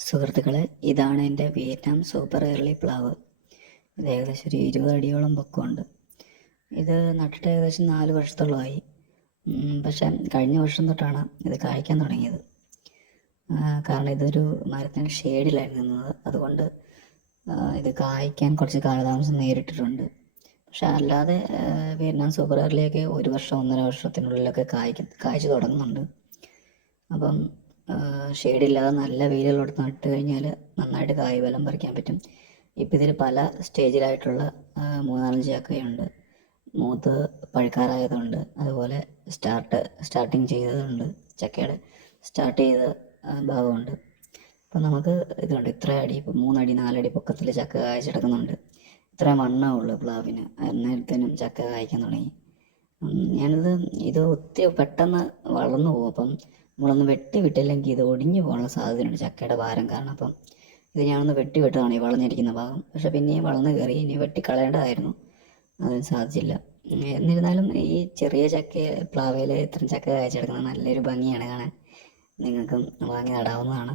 സുഹൃത്തുക്കളെ, ഇതാണ് എൻ്റെ വിയറ്റ്നാം സൂപ്പർ എയർലി പ്ലാവ്. ഇത് ഏകദേശം ഒരു 20 അടിയോളം പൊക്കമുണ്ട്. ഇത് നട്ടിട്ട് ഏകദേശം 4 വർഷത്തോളമായി. പക്ഷേ കഴിഞ്ഞ വർഷം തൊട്ടാണ് ഇത് കായ്ക്കാൻ തുടങ്ങിയത്. കാരണം ഇതൊരു മരത്തിൻ്റെ ഷേഡിലായിരുന്നു നിന്നത്. അതുകൊണ്ട് ഇത് കായ്ക്കാൻ കുറച്ച് കാലതാമസം നേരിട്ടിട്ടുണ്ട്. പക്ഷെ അല്ലാതെ വിയറ്റ്നാം സൂപ്പർ എയർലിയൊക്കെ 1 വർഷം 1.5 വർഷത്തിനുള്ളിലൊക്കെ കായ്ച്ചു തുടങ്ങുന്നുണ്ട്. അപ്പം ഷെയ്ഡില്ലാതെ നല്ല വെയിലുള്ളിടത്ത് നട്ട് കഴിഞ്ഞാൽ നന്നായിട്ട് കായ്ഫലം പറിക്കാൻ പറ്റും. ഇപ്പം ഇതിൽ പല സ്റ്റേജിലായിട്ടുള്ള 3-4 ചക്കയുണ്ട്. മൂത്ത് പഴുക്കാറായതുണ്ട്, അതുപോലെ സ്റ്റാർട്ടിങ് ചെയ്തതുണ്ട്, ചക്കയുടെ സ്റ്റാർട്ട് ചെയ്ത ഭാഗമുണ്ട്. അപ്പം നമുക്ക് ഇതുണ്ട്, ഇത്ര അടി, ഇപ്പം 3 അടി 4 അടി പൊക്കത്തിൽ ചക്ക കായ്ച്ചെടുക്കുന്നുണ്ട്. ഇത്രയും വണ്ണമുള്ളൂ പ്ലാവിന്. അന്നേരത്തേനും ചക്ക കായ്ക്കാൻ തുടങ്ങി. ഇത് ഒത്തിരി പെട്ടെന്ന് വളർന്നു പോകും. അപ്പം നമ്മളൊന്ന് വെട്ടി വിട്ടില്ലെങ്കിൽ ഇത് ഒടിഞ്ഞു പോകാനുള്ള സാധ്യതയുണ്ട് ചക്കയുടെ ഭാരം കാരണം. അപ്പം ഇത് ഞാനൊന്ന് വെട്ടി വിട്ടതാണ് ഈ വളഞ്ഞിരിക്കുന്ന ഭാഗം. പക്ഷെ പിന്നെയും വളർന്ന് കയറി. ഇനി വെട്ടിക്കളയേണ്ടതായിരുന്നു, അതിന് സാധിച്ചില്ല. എന്നിരുന്നാലും ഈ ചെറിയ പ്ലാവയിൽ ഇത്രയും ചക്ക കായ്ച്ചെടുക്കുന്നത് നല്ലൊരു ഭംഗിയാണ് കാണാൻ. നിങ്ങൾക്കും വാങ്ങി നടാവുന്നതാണ്.